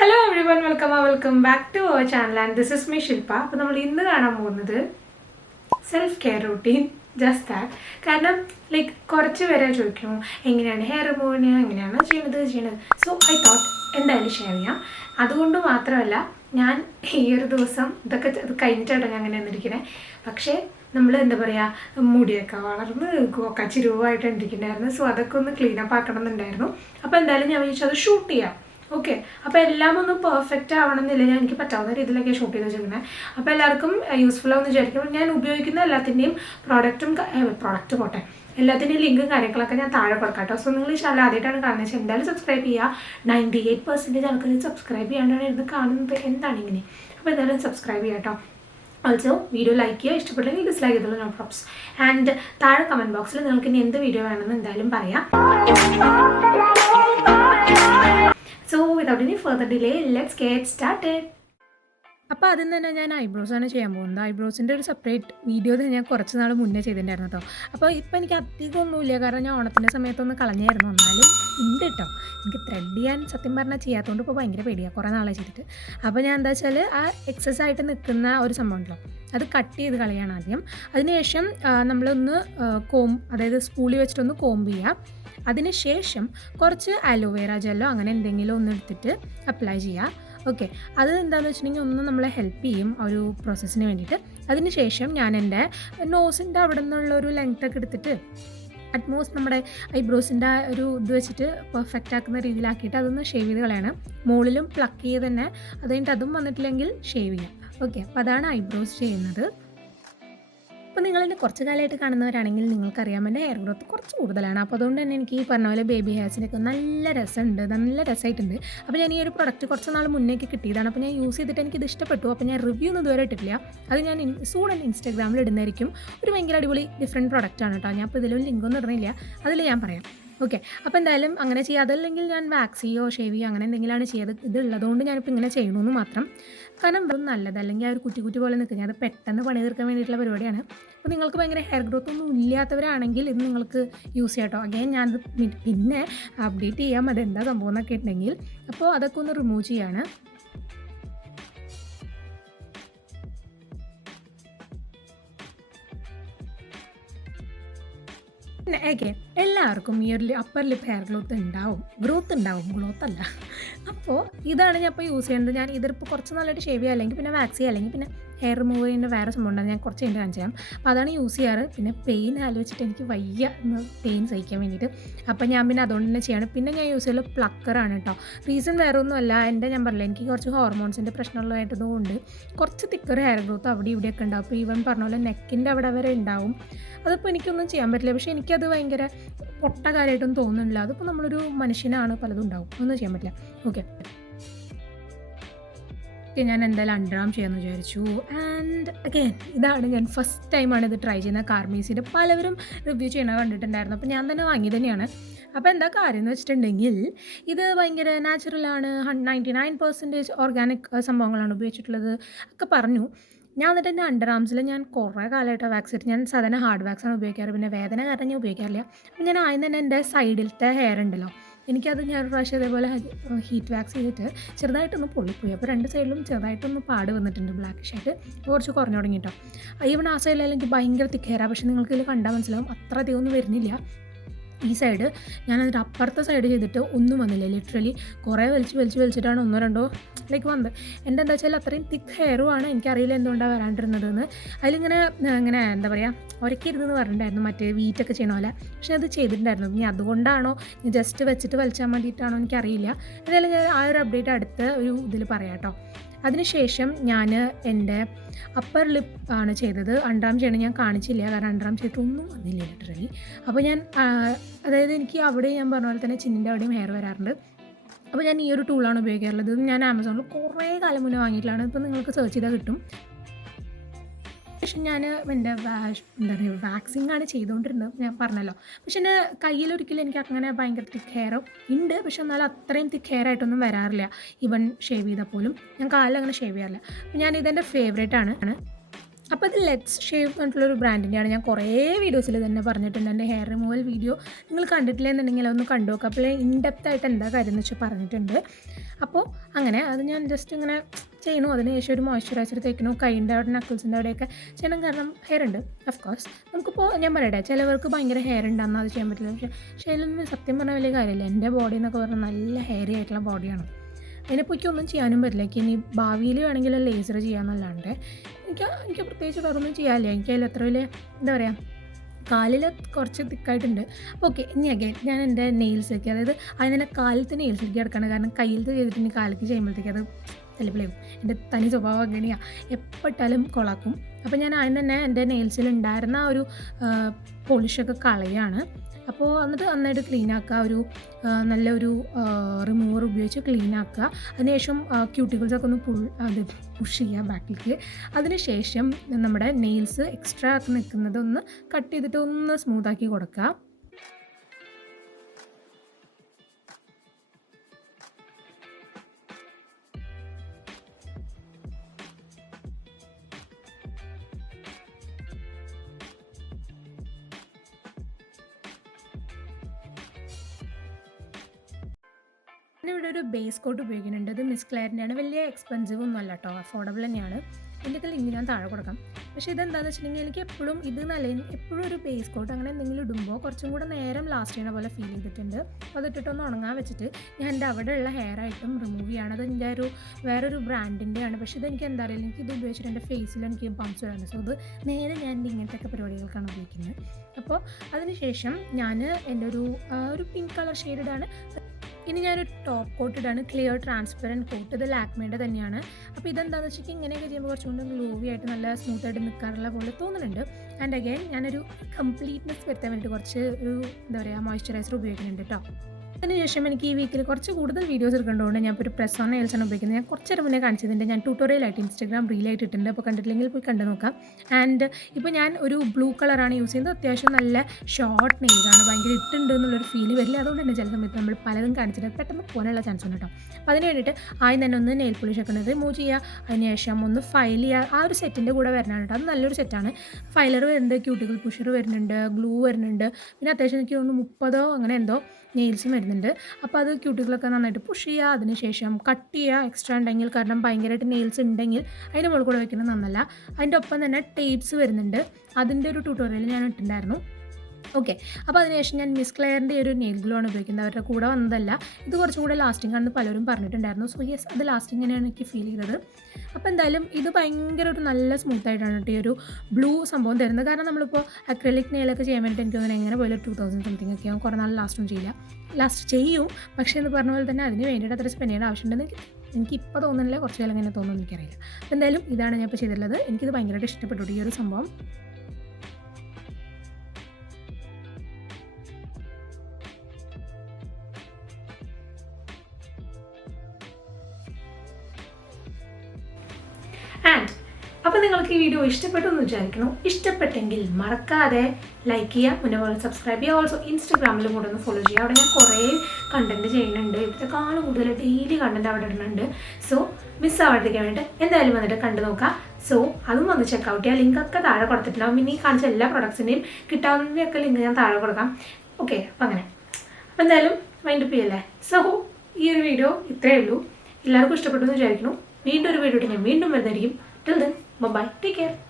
Hello everyone, welcome back to our channel and this is me Shilpa. അപ്പോൾ നമ്മൾ ഇന്ന് കാണാൻ പോകുന്നത് self care routine just that. കാരണം ലൈക്ക് കുറച്ച് പേരെ ചോദിക്കും എങ്ങനെയാണ് ഹെയർ റിമൂവ് ചെയ്യുക, എങ്ങനെയാണ് ചെയ്യണത്. സോ ഐ തോട്ട് എന്തായാലും ഷെയർ ചെയ്യാം. അതുകൊണ്ട് മാത്രമല്ല ഞാൻ ഈ ഒരു ദിവസം ഇതൊക്കെ കഴിഞ്ഞിട്ടാണ് ഞാൻ അങ്ങനെ വന്നിരിക്കുന്നത്. പക്ഷേ നമ്മൾ എന്താ പറയുക, മുടിയൊക്കെ വളർന്ന് കച്ചിരുവായിട്ട് ഇരിക്കുന്നുണ്ടായിരുന്നു. സോ അതൊക്കെ ഒന്ന് ക്ലീനപ്പ് ആക്കണം എന്നുണ്ടായിരുന്നു. അപ്പോൾ എന്തായാലും ഞാൻ വിചാരിച്ചു അത് ഷൂട്ട് ചെയ്യാം. ഓക്കെ, അപ്പോൾ എല്ലാം ഒന്നും പെർഫെക്റ്റ് ആവണമെന്നില്ല, ഞാൻ എനിക്ക് പറ്റാവുന്ന രീതിയിലൊക്കെ ഷൂട്ട് ചെയ്ത് വെച്ചിരിക്കുന്നത്. അപ്പോൾ എല്ലാവർക്കും യൂസ്ഫുൾ ആവുമെന്ന് വിചാരിക്കും. ഞാൻ ഉപയോഗിക്കുന്ന എല്ലാത്തിൻ്റെയും പ്രോഡക്റ്റ് പോട്ടെ, എല്ലാത്തിൻ്റെയും ലിങ്കും കാര്യങ്ങളൊക്കെ ഞാൻ താഴെ കൊടുക്കാം കേട്ടോ. സോ നിങ്ങൾ ഈ ചാനൽ ആദ്യമായിട്ടാണ് കാണുന്നത് വെച്ചാൽ എന്തായാലും സബ്സ്ക്രൈബ് ചെയ്യുക. 98% ആൾക്കാർ സബ്സ്ക്രൈബ് ചെയ്യാണ്ടാണ് ഇരുന്ന് കാണുന്നത്, എന്താണ് ഇങ്ങനെ. അപ്പോൾ എന്തായാലും സബ്സ്ക്രൈബ് ചെയ്യാം കേട്ടോ. ഓൾസോ വീഡിയോ ലൈക്ക് ചെയ്യുക, ഇഷ്ടപ്പെട്ടെങ്കിൽ ഡിസ്ലൈക്ക് ചെയ്തോളൂ, നോ പ്രോബ്സ്. ആൻഡ് താഴെ കമൻറ്റ് ബോക്സിൽ നിങ്ങൾക്ക് ഇനി എന്ത് വീഡിയോ വേണമെന്ന് എന്തായാലും പറയാം. So without any further delay, let's get started. അപ്പോൾ അതിൽ തന്നെ ഞാൻ ഐബ്രോസാണ് ചെയ്യാൻ പോകുന്നത്. ഐബ്രോസിൻ്റെ ഒരു സെപ്പറേറ്റ് വീഡിയോ തന്നെ ഞാൻ കുറച്ച് നാൾ മുന്നേ ചെയ്തിട്ടുണ്ടായിരുന്നു കേട്ടോ. അപ്പോൾ ഇപ്പോൾ എനിക്ക് അധികമൊന്നുമില്ല, കാരണം ഞാൻ ഓണത്തിൻ്റെ സമയത്തൊന്ന് കളഞ്ഞായിരുന്നു. എന്നാലും ഉണ്ട് കേട്ടോ. എനിക്ക് ത്രെഡ് ചെയ്യാൻ സത്യം പറഞ്ഞാൽ ചെയ്യാത്തതുകൊണ്ട് ഇപ്പോൾ ഭയങ്കര പേടിയാണ്, കുറേ നാളെ ചെയ്തിട്ട്. അപ്പോൾ ഞാൻ എന്താ വെച്ചാൽ ആ എക്സസ് ആയിട്ട് നിൽക്കുന്ന ഒരു സംഭവം ഉണ്ടല്ലോ, അത് കട്ട് ചെയ്ത് കളയാണ് ആദ്യം. അതിനുശേഷം നമ്മളൊന്ന് അതായത് സ്പൂളി വെച്ചിട്ടൊന്ന് കോംബ് ചെയ്യുക. അതിനുശേഷം കുറച്ച് അലോവേറ ജെല്ലോ അങ്ങനെ എന്തെങ്കിലും ഒന്ന് എടുത്തിട്ട് അപ്ലൈ ചെയ്യുക. ഓക്കെ, അത് എന്താണെന്ന് വെച്ചിട്ടുണ്ടെങ്കിൽ ഒന്ന് നമ്മളെ ഹെൽപ്പ് ചെയ്യും ആ ഒരു പ്രോസസ്സിന് വേണ്ടിയിട്ട്. അതിനുശേഷം ഞാൻ എൻ്റെ നോസിൻ്റെ അവിടെ നിന്നുള്ള ഒരു ലെങ്ത്തൊക്കെ എടുത്തിട്ട് അറ്റ്മോസ്റ്റ് നമ്മുടെ ഐബ്രോസിൻ്റെ ഒരു ഇത് വെച്ചിട്ട് പെർഫെക്റ്റ് ആക്കുന്ന രീതിയിലാക്കിയിട്ട് അതൊന്ന് ഷേവ് ചെയ്ത് കളയണം. മുകളിലും പ്ലക്ക് ചെയ്ത് തന്നെ, അത് കഴിഞ്ഞിട്ട് അതും വന്നിട്ടില്ലെങ്കിൽ ഷേവ് ചെയ്യാം. ഓക്കെ, അപ്പോൾ അതാണ് ഐബ്രോസ് ചെയ്യുന്നത്. അപ്പോൾ നിങ്ങളെന്നെ കുറച്ച് കാലമായിട്ട് കാണുന്നവരാണെങ്കിൽ നിങ്ങൾക്കറിയാം എൻ്റെ ഹെയർ ഗ്രോത്ത് കുറച്ച് കൂടുതലാണ്. അപ്പോൾ അതുകൊണ്ട് തന്നെ എനിക്ക് ഈ പറഞ്ഞ പോലെ ബേബി ഹെയർസിനൊക്കെ നല്ല രസമായിട്ടുണ്ട്. അപ്പോൾ ഞാൻ ഈ ഒരു പ്രൊഡക്റ്റ് കുറച്ച് നാൾ മുന്നേക്ക് കിട്ടിയതാണ്. അപ്പോൾ ഞാൻ യൂസ് ചെയ്തിട്ട് എനിക്കിത് ഇഷ്ടപ്പെട്ടു. അപ്പോൾ ഞാൻ റിവ്യൂ ഒന്നും ഇതുവരെ ഇട്ടിട്ടില്ല. അത് ഞാൻ സൂൺ ഇൻസ്റ്റാഗ്രാമിൽ ഇടുന്നതായിരിക്കും. ഒരു ഭയങ്കര അടിപൊളി ഡിഫറെൻറ്റ് പ്രൊഡക്റ്റാണ് കേട്ടോ. ഞാൻ ഇപ്പോൾ ഇതിലും ലിങ്കൊന്നും ഇടുന്നില്ല, അതിൽ ഞാൻ പറയാം. ഓക്കെ, അപ്പോൾ എന്തായാലും അങ്ങനെ ചെയ്യുക. അതല്ലെങ്കിൽ ഞാൻ വാക്സ് ചെയ്യോ ഷേവ് ചെയ്യോ അങ്ങനെ എന്തെങ്കിലുമാണ് ചെയ്തത്. ഇതുള്ളതുകൊണ്ട് ഞാനിപ്പോൾ ഇങ്ങനെ ചെയ്യണമെന്ന് മാത്രം. കാരണം ഇതൊന്നും നല്ലത്, അല്ലെങ്കിൽ ആ ഒരു കുറ്റി പോലെ നിൽക്കുന്നത്, അത് പെട്ടെന്ന് പണി തീർക്കാൻ വേണ്ടിയിട്ടുള്ള പരിപാടിയാണ്. അപ്പോൾ നിങ്ങൾക്ക് ഭയങ്കര ഹെയർ ഗ്രോത്ത് ഒന്നും ഇല്ലാത്തവരാണെങ്കിൽ ഇത് നിങ്ങൾക്ക് യൂസ് ചെയ്യാം കേട്ടോ. അഗൈൻ ഞാനത് പിന്നെ അപ്ഡേറ്റ് ചെയ്യാം അതെന്താ സംഭവം എന്നൊക്കെ ഉണ്ടെങ്കിൽ. അപ്പോൾ അതൊക്കെ ഒന്ന് റിമൂവ് ചെയ്യാണ്. ഓക്കെ, എല്ലാവർക്കും ഈ ഒരു upper lip hair growth growth അല്ല. അപ്പോൾ ഇതാണ് ഞാൻ ഇപ്പോൾ യൂസ് ചെയ്യുന്നത്. ഞാൻ ഇതിപ്പോൾ കുറച്ച് നാളായിട്ട് ഷേവ് ചെയ്യുക, അല്ലെങ്കിൽ പിന്നെ വാക്സ് ചെയ്യുക, അല്ലെങ്കിൽ പിന്നെ ഹെയർ റിമൂവ് ചെയ്യുന്ന വേറെ സംഭവം ഉണ്ടാകും, ഞാൻ കുറച്ച് കഴിഞ്ഞ് കാണിച്ചു തരാം. അപ്പോൾ അതാണ് യൂസ് ചെയ്യാറ്. പിന്നെ പെയിൻ ആലോചിച്ചിട്ട് എനിക്ക് വയ്യ പെയിൻ സഹിക്കാൻ വേണ്ടിയിട്ട്. അപ്പോൾ ഞാൻ പിന്നെ അതുകൊണ്ട് തന്നെ ചെയ്യാണ്. പിന്നെ ഞാൻ യൂസ് ചെയ്യുന്നത് പ്ലക്കറാണ് കേട്ടോ. റീസൺ വേറെ ഒന്നുമല്ല, ഞാൻ പറഞ്ഞില്ല എനിക്ക് കുറച്ച് ഹോർമോൺസിൻ്റെ പ്രശ്നമുള്ളതായിട്ടതുകൊണ്ട് കുറച്ച് തിക്കർ ഹെയർ ഗ്രോത്ത് അവിടെ ഇവിടെയൊക്കെ ഉണ്ടാവും. അപ്പോൾ ഈവൻ പറഞ്ഞ പോലെ നെക്കിൻ്റെ അവിടെ വരെ ഉണ്ടാവും. അതിപ്പോൾ എനിക്കൊന്നും ചെയ്യാൻ പറ്റില്ല. പക്ഷേ എനിക്കത് ഭയങ്കര പൊട്ട കാര്യമായിട്ടൊന്നും തോന്നുന്നില്ല. അതിപ്പോൾ നമ്മളൊരു മനുഷ്യനാണ്, പലതും ഉണ്ടാവും, ഒന്നും ചെയ്യാൻ പറ്റില്ല. ഓക്കെ, ഞാൻ എന്തായാലും അണ്ടർ ആം ചെയ്യാമെന്ന് വിചാരിച്ചു. ആൻഡ് അഗൈൻ ഇതാണ് ഞാൻ ഫസ്റ്റ് ടൈമാണ് ഇത് ട്രൈ ചെയ്യുന്നത്. കാർമീസിൻ്റെ പലവരും റിവ്യൂ ചെയ്യണത് കണ്ടിട്ടുണ്ടായിരുന്നു. അപ്പോൾ ഞാൻ തന്നെ വാങ്ങി തന്നെയാണ്. അപ്പോൾ എന്താ കാര്യം എന്ന് വെച്ചിട്ടുണ്ടെങ്കിൽ ഇത് ഭയങ്കര നാച്ചുറലാണ്, 99% ഓർഗാനിക് സംഭവങ്ങളാണ് ഉപയോഗിച്ചിട്ടുള്ളത് ഒക്കെ പറഞ്ഞു. ഞാൻ എന്നിട്ട് എൻ്റെ അണ്ടർ ആംസിൽ ഞാൻ കുറേ കാലമായിട്ട് വാക്സ് ഇട്ട്, ഞാൻ സാധാരണ ഹാർഡ് വാക്സാണ് ഉപയോഗിക്കാറ്. പിന്നെ വേദന കാരണം ഞാൻ ഉപയോഗിക്കാറില്ല. അപ്പം ഞാൻ ആദ്യം തന്നെ എൻ്റെ സൈഡിലത്തെ ഹെയർ ഉണ്ടല്ലോ, എനിക്കത് ഞാൻ ഒരു പ്രാവശ്യം ഇതേപോലെ ഹീറ്റ് വാക്സ് ചെയ്തിട്ട് ചെറുതായിട്ടൊന്ന് പൊള്ളിപ്പോയി. അപ്പോൾ രണ്ട് സൈഡിലും ചെറുതായിട്ടൊന്ന് പാട് വന്നിട്ടുണ്ട്, ബ്ലാക്കിഷ് ആയിട്ട്. കുറച്ച് കുറഞ്ഞു തുടങ്ങി കേട്ടോ. ഈവൺ ആ സൈഡിലെല്ലാം എനിക്ക് ഭയങ്കര തിക്ക് ഹെയറാണ്. പക്ഷേ നിങ്ങൾക്ക് ഇതിൽ കണ്ടാൽ മനസ്സിലാവും അത്ര അധികം ഒന്നും വരുന്നില്ല. ഈ സൈഡ് ഞാൻ അതിൻ്റെ അപ്പുറത്തെ സൈഡ് ചെയ്തിട്ട് ഒന്നും വന്നില്ല. ലിറ്ററലി കുറേ വലിച്ചിട്ടാണ് ഒന്നോ രണ്ടോ ലൈക്ക് വന്നത്. എൻ്റെ എന്താ വെച്ചാൽ അത്രയും തിക്ക് ഹെയറുമാണ്. എനിക്കറിയില്ല എന്തുകൊണ്ടാണ് വരാണ്ടിരുന്നതെന്ന്. അതിലിങ്ങനെ എന്താ പറയുക, ഉരക്കരുതെന്ന് പറഞ്ഞിട്ടുണ്ടായിരുന്നു, മറ്റേ വീറ്റൊക്കെ ചെയ്യണ പോലെ. പക്ഷേ അത് ചെയ്തിട്ടുണ്ടായിരുന്നു. ഇനി അതുകൊണ്ടാണോ ഞാൻ ജസ്റ്റ് വെച്ചിട്ട് വലിച്ചാൽ വേണ്ടിയിട്ടാണോ എനിക്കറിയില്ല. എന്തായാലും ഞാൻ ആ ഒരു അപ്ഡേറ്റ് അടുത്ത ഒരു ഇതിൽ പറയാം കേട്ടോ. അതിനുശേഷം ഞാൻ എൻ്റെ അപ്പർ ലിപ്പ് ആണ് ചെയ്തത്. അണ്ടർ ആം ചെയ്യണം ഞാൻ കാണിച്ചില്ല, കാരണം അണ്ടർ ആം ചെയ്തിട്ട് ഒന്നും വന്നില്ല ലിറ്ററലി. അപ്പോൾ ഞാൻ അതായത് എനിക്ക് അവിടെ ഞാൻ പറഞ്ഞ പോലെ തന്നെ ചിന്നിൻ്റെ അവിടെയും ഹെയർ വരാറുണ്ട്. അപ്പോൾ ഞാൻ ഈ ഒരു ടൂളാണ് ഉപയോഗിക്കാറുള്ളത്. ഇത് ഞാൻ ആമസോണിൽ കുറേ കാലം മുന്നേ വാങ്ങിയിട്ടുള്ളതാണ്. ഇപ്പോൾ നിങ്ങൾക്ക് സെർച്ച് ചെയ്താൽ കിട്ടും. പക്ഷെ ഞാൻ എൻ്റെ എന്താ പറയുക വാക്സിംഗ് ആണ് ചെയ്തുകൊണ്ടിരുന്നത്, ഞാൻ പറഞ്ഞല്ലോ. പക്ഷെ എൻ്റെ കയ്യിലൊരിക്കലും എനിക്ക് അങ്ങനെ ഭയങ്കര തിക്ക് ഹെയർ ഉണ്ട്. പക്ഷെ എന്നാലും അത്രയും തിക്ക് ഹെയർ ആയിട്ടൊന്നും വരാറില്ല. ഈവൻ ഷേവ് ചെയ്താൽ പോലും ഞാൻ കാലിൽ അങ്ങനെ ഷേവ് ചെയ്യാറില്ല. അപ്പോൾ ഞാൻ ഇതെൻ്റെ ഫേവറേറ്റ് ആണ്. അപ്പോൾ ഇത് ലെറ്റ്സ് ഷേവ് എന്നിട്ടുള്ളൊരു ബ്രാൻഡിൻ്റെയാണ്. ഞാൻ കുറേ വീഡിയോസിൽ തന്നെ പറഞ്ഞിട്ടുണ്ട്. എൻ്റെ ഹെയർ റിമൂവൽ വീഡിയോ നിങ്ങൾ കണ്ടിട്ടില്ല എന്നുണ്ടെങ്കിൽ അതൊന്ന് കണ്ടു നോക്കുക. അപ്പോൾ ഇൻഡെപ്തായിട്ട് എന്താ കാര്യം എന്ന് വെച്ചാൽ പറഞ്ഞിട്ടുണ്ട്. അപ്പോൾ അങ്ങനെ അത് ഞാൻ ജസ്റ്റ് ഇങ്ങനെ ചെയ്യണു. അതിന് ശേഷം ഒരു മോയ്സ്ചറൈസർ തേക്കണു. കൈൻ്റെ അവിടെ നക്കിൾസിൻ്റെ അവിടെയൊക്കെ ചെയ്യണം. കാരണം ഹെയർ ഉണ്ട് ഓഫ്കോഴ്സ്. നമുക്കിപ്പോൾ ഞാൻ പറയട്ടെ, ചിലവർക്ക് ഭയങ്കര ഹെയർ ഉണ്ടാകുന്ന അത് ചെയ്യാൻ പറ്റില്ല. പക്ഷേ അതിലൊന്നും സത്യം പറഞ്ഞാൽ വലിയ കാര്യമില്ല. എൻ്റെ ബോഡി എന്നൊക്കെ പറഞ്ഞാൽ നല്ല ഹെയറി ആയിട്ടുള്ള ബോഡിയാണ്. അതിനെപ്പോൾ ഒന്നും ചെയ്യാനും പറ്റില്ല. ഇനി ഭാവിയിൽ വേണമെങ്കിൽ ലേസർ ചെയ്യാമെന്നല്ലാണ്ട് എനിക്ക് പ്രത്യേകിച്ച് വേറൊന്നും ചെയ്യാനില്ല. എനിക്കതിൽ എത്ര വലിയ എന്താ പറയുക, കാലിൽ കുറച്ച് തിക്കായിട്ടുണ്ട്. ഓക്കെ, ഇനി അഗൈൻ ഞാൻ എൻ്റെ നെയിൽസൊക്കെ, അതായത് അതിനെ കാലത്ത് നെയിൽസിലേക്ക് കിടക്കണം. കാരണം കയ്യിലത്തെ ചെയ്തിട്ടുണ്ടെങ്കിൽ കാലിലേക്ക് ചെയ്യുമ്പോഴത്തേക്ക് അത് തലപ്പിലാകും. എൻ്റെ തനി സ്വഭാവം അങ്ങനെയാണ്, എപ്പോഴാലും കൊളാക്കും. അപ്പോൾ ഞാൻ ആദ്യം തന്നെ എൻ്റെ നെയിൽസിൽ ഉണ്ടായിരുന്ന ഒരു പോളിഷൊക്കെ കളയാണ്. അപ്പോൾ എന്നിട്ട് നന്നായിട്ട് ക്ലീൻ ആക്കുക. ഒരു നല്ലൊരു റിമൂവർ ഉപയോഗിച്ച് ക്ലീൻ ആക്കുക. അതിനുശേഷം ക്യൂട്ടിക്കിൾസൊക്കെ ഒന്ന് പുഷ് ചെയ്യുക ബാക്കിലേക്ക്. അതിനുശേഷം നമ്മുടെ നെയിൽസ് എക്സ്ട്രാ ആക്കി നിൽക്കുന്നത് ഒന്ന് കട്ട് ചെയ്തിട്ട് ഒന്ന് സ്മൂത്താക്കി കൊടുക്കുക. ഞാനിവിടെ ഒരു ബേസ് കോട്ട് ഉപയോഗിക്കുന്നുണ്ട്. ഇത് മിസ് ക്ലെയറിൻ്റെയാണ്. വലിയ എക്സ്പെൻസീവ് ഒന്നും അല്ല കേട്ടോ, അഫോർഡബിൾ തന്നെയാണ്. ഇതിൻ്റെയൊക്കെ ലിങ്ക് ഞാൻ താഴെ കൊടുക്കാം. പക്ഷേ ഇതെന്താണെന്ന് വെച്ചിട്ടുണ്ടെങ്കിൽ എനിക്ക് എപ്പോഴും ഇത് നല്ല, എപ്പോഴും ഒരു ബേസ് കോട്ട് അങ്ങനെ എന്തെങ്കിലും ഇടുമ്പോൾ കുറച്ചും കൂടെ നേരം ലാസ്റ്റ് ചെയ്യുന്ന പോലെ ഫീൽ ചെയ്തിട്ടുണ്ട്. അപ്പോൾ അതിട്ടിട്ടൊന്ന് ഉണങ്ങാൻ വെച്ചിട്ട് ഞാൻ എൻ്റെ അവിടെയുള്ള ഹെയർ ആയിട്ടും റിമൂവ് ചെയ്യാണ്. അത് എൻ്റെ വേറൊരു ബ്രാൻഡിൻ്റെയാണ്. പക്ഷേ ഇതെനിക്ക് എന്താ അറിയില്ല, എനിക്ക് ഇത് ഉപയോഗിച്ചിട്ട് എൻ്റെ ഫേസിൽ എനിക്ക് ബംപ്സ് വരാറുണ്ട്. സോ ഇത് നേരെ ഞാൻ ഇങ്ങനത്തെയൊക്കെ പരിപാടികൾക്കാണ് ഉപയോഗിക്കുന്നത്. അപ്പോൾ അതിനുശേഷം ഞാൻ എൻ്റെ ഒരു പിങ്ക് കളർ ഷെയ്ഡാണ്. ഇനി ഞാനൊരു ടോപ്പ് കോട്ട് ഇടാണ്, ക്ലിയർ ട്രാൻസ്പെറൻറ്റ് കോട്ട്. ഇത് ലാക്മേയുടെ തന്നെയാണ്. അപ്പോൾ ഇതെന്താണെന്ന് വെച്ചാൽ ഇങ്ങനെയൊക്കെ ചെയ്യുമ്പോൾ കുറച്ചുകൂടി ഗ്ലോവി ആയിട്ട് നല്ല സ്മൂത്തായിട്ട് നിൽക്കാറുള്ള പോലെ തോന്നുന്നുണ്ട്. ആൻഡ് അഗൈൻ ഞാനൊരു കംപ്ലീറ്റ്നെസ് വരുത്താൻ വേണ്ടിയിട്ട് കുറച്ച് എന്താ പറയുക മോയ്സ്ചറൈസർ ഉപയോഗിക്കുന്നുണ്ട് കേട്ടോ. അതിനുശേഷം എനിക്ക് ഈ വീക്കിൽ കുറച്ച് കൂടുതൽ വീഡിയോസ് എടുക്കേണ്ടതുകൊണ്ട് ഞാൻ ഇപ്പോൾ ഒരു പ്രസ് ഓൺ നെയിൽസാണ് ഉപയോഗിക്കുന്നത്. ഞാൻ കുറച്ചേരം മുന്നേ കാണിച്ചതിൻ്റെ ഞാൻ ട്യൂട്ടോറിയലായിട്ട് ഇൻസ്റ്റാഗ്രാം റീലായിട്ട് ഇട്ടിട്ടുണ്ട്. അപ്പോൾ കണ്ടിട്ടില്ലെങ്കിൽ പോയി കണ്ടു നോക്കാം. ആൻഡ് ഇപ്പോൾ ഞാൻ ഒരു ബ്ലൂ കളറാണ് യൂസ് ചെയ്യുന്നത്. അത്യാവശ്യം നല്ല ഷോർട്ട് നെയിൽസാണ്, ഭയങ്കര ഇട്ടുണ്ട് എന്നുള്ളൊരു ഫീൽ വരില്ല. അതുകൊണ്ട് തന്നെ ചില സമയത്ത് നമ്മൾ പലതും കാണിച്ചിട്ട് പെട്ടെന്ന് പോകാനുള്ള ചാൻസ് ഉണ്ട് കേട്ടോ. അപ്പോൾ അതിന് വേണ്ടിയിട്ട് ആദ്യം തന്നെ ഒന്ന് നെയിൽ പോളിഷൊക്കെ ഒന്ന് റിമൂവ് ചെയ്യുക. അതിനുശേഷം ഒന്ന് ഫയൽ ചെയ്യുക. ആ ഒരു സെറ്റിൻ്റെ കൂടെ വരണതാണ് കേട്ടോ. അത് നല്ലൊരു സെറ്റാണ്. ഫൈലർ വരുന്നുണ്ട്, ക്യൂട്ടിക്കൽ പുഷർ വരുന്നുണ്ട്, ഗ്ലൂ വരുന്നുണ്ട്. പിന്നെ അത്യാവശ്യം എനിക്ക് ഒന്ന് 30 അങ്ങനെ എന്തോ നെയിൽസും വരുന്നുണ്ട്. അപ്പോൾ അത് ക്യൂട്ടിക്കിളൊക്കെ നന്നായിട്ട് പുഷ് ചെയ്യുക. അതിനുശേഷം കട്ട് ചെയ്യുക എക്സ്ട്രാ ഉണ്ടെങ്കിൽ. കാരണം ഭയങ്കരമായിട്ട് നെയിൽസ് ഉണ്ടെങ്കിൽ അതിൻ്റെ മുകളിൽ കൂടെ വയ്ക്കുന്നത് നന്നല്ല. അതിൻ്റെ ഒപ്പം തന്നെ ടേപ്സ് വരുന്നുണ്ട്. അതിൻ്റെ ഒരു ട്യൂട്ടോറിയൽ ഞാൻ ഇട്ടിട്ടുണ്ടായിരുന്നു. ഓക്കെ, അപ്പോൾ അതിനുശേഷം ഞാൻ മിസ് ക്ലെയറിൻ്റെ ഒരു നെയിൽ ഗ്ലൂ ആണ് ഉപയോഗിക്കുന്നത്. അവരുടെ കൂടെ വന്നതല്ല. ഇത് കുറച്ചും കൂടെ ലാസ്റ്റിംഗ് ആണെന്ന് പലരും പറഞ്ഞിട്ടുണ്ടായിരുന്നു. സോ യെസ്, അത് ലാസ്റ്റിംഗ് തന്നെയാണ് എനിക്ക് ഫീൽ ചെയ്തത്. അപ്പോൾ എന്തായാലും ഇത് ഭയങ്കര ഒരു നല്ല സ്മൂത്തായിട്ടാണ് കേട്ടോ ഈ ഒരു ബ്ലൂ സംഭവം തരുന്നത്. കാരണം നമ്മളിപ്പോൾ അക്രലിക് നെയിലൊക്കെ ചെയ്യാൻ വേണ്ടിയിട്ട് എനിക്ക് തോന്നുന്നത് എങ്ങനെ പോലും 2000 സംതിങ് ഒക്കെ ആവും. കുറേ നാൾ ലാസ്റ്റൊന്നും ചെയ്യില്ല. ലാസ്റ്റ് ചെയ്യും, പക്ഷേ എന്ന് പറഞ്ഞ പോലെ തന്നെ അതിന് വേണ്ടിയിട്ട് അത്ര സ്പെൻഡ് ചെയ്യേണ്ട ആവശ്യമുണ്ടെന്ന് എനിക്ക് ഇപ്പോൾ തോന്നുന്നില്ല. കുറച്ച് കാലം എങ്ങനെ തോന്നുന്നു എനിക്കറിയില്ല. അപ്പോൾ എന്തായാലും ഇതാണ് ഞാൻ ഇപ്പോൾ ചെയ്തിട്ടുള്ളത്. എനിക്കിത് ഭയങ്കരമായിട്ട് ഇഷ്ടപ്പെട്ടു ഈ ഒരു സംഭവം. ആൻഡ് അപ്പോൾ നിങ്ങൾക്ക് ഈ വീഡിയോ ഇഷ്ടപ്പെട്ടു എന്ന് വിചാരിക്കുന്നു. ഇഷ്ടപ്പെട്ടെങ്കിൽ മറക്കാതെ ലൈക്ക് ചെയ്യുക, മുന്നേ പോലെ സബ്സ്ക്രൈബ് ചെയ്യുക. ഓൾസോ ഇൻസ്റ്റാഗ്രാമിലും കൂടെ ഒന്ന് ഫോളോ ചെയ്യുക. അവിടെ ഞാൻ കുറേ കണ്ടൻറ്റ് ചെയ്യുന്നുണ്ട്. ഇവിടത്തെക്കാളും കൂടുതൽ ഡെയിലി കണ്ടൻറ്റ് അവിടെ ഇടുന്നുണ്ട്. സോ മിസ്സാവാതിരിക്കാൻ വേണ്ടി എന്തായാലും വന്നിട്ട് കണ്ടു നോക്കാം. സോ അതും വന്ന് ചെക്കൗട്ട് ചെയ്യുക. ലിങ്കൊക്കെ താഴെ കൊടുത്തിട്ടുണ്ടാവും. പിന്നെ ഈ കാണിച്ച എല്ലാ പ്രൊഡക്ട്സിൻ്റെയും കിട്ടാവുന്നതിൻ്റെയൊക്കെ ലിങ്ക് ഞാൻ താഴെ കൊടുക്കാം. ഓക്കെ, അപ്പോൾ അങ്ങനെ. അപ്പോൾ എന്തായാലും വൈൻഡപ്പ് ചെയ്യല്ലേ. സോ ഈ ഒരു വീഡിയോ ഇത്രയേ ഉള്ളൂ. എല്ലാവർക്കും ഇഷ്ടപ്പെട്ടു എന്ന് വിചാരിക്കുന്നു. വീണ്ടും ഒരു വീഡിയോ ഞാൻ വീണ്ടും വരുന്നതായിരിക്കും. Till then, bye-bye. Take care.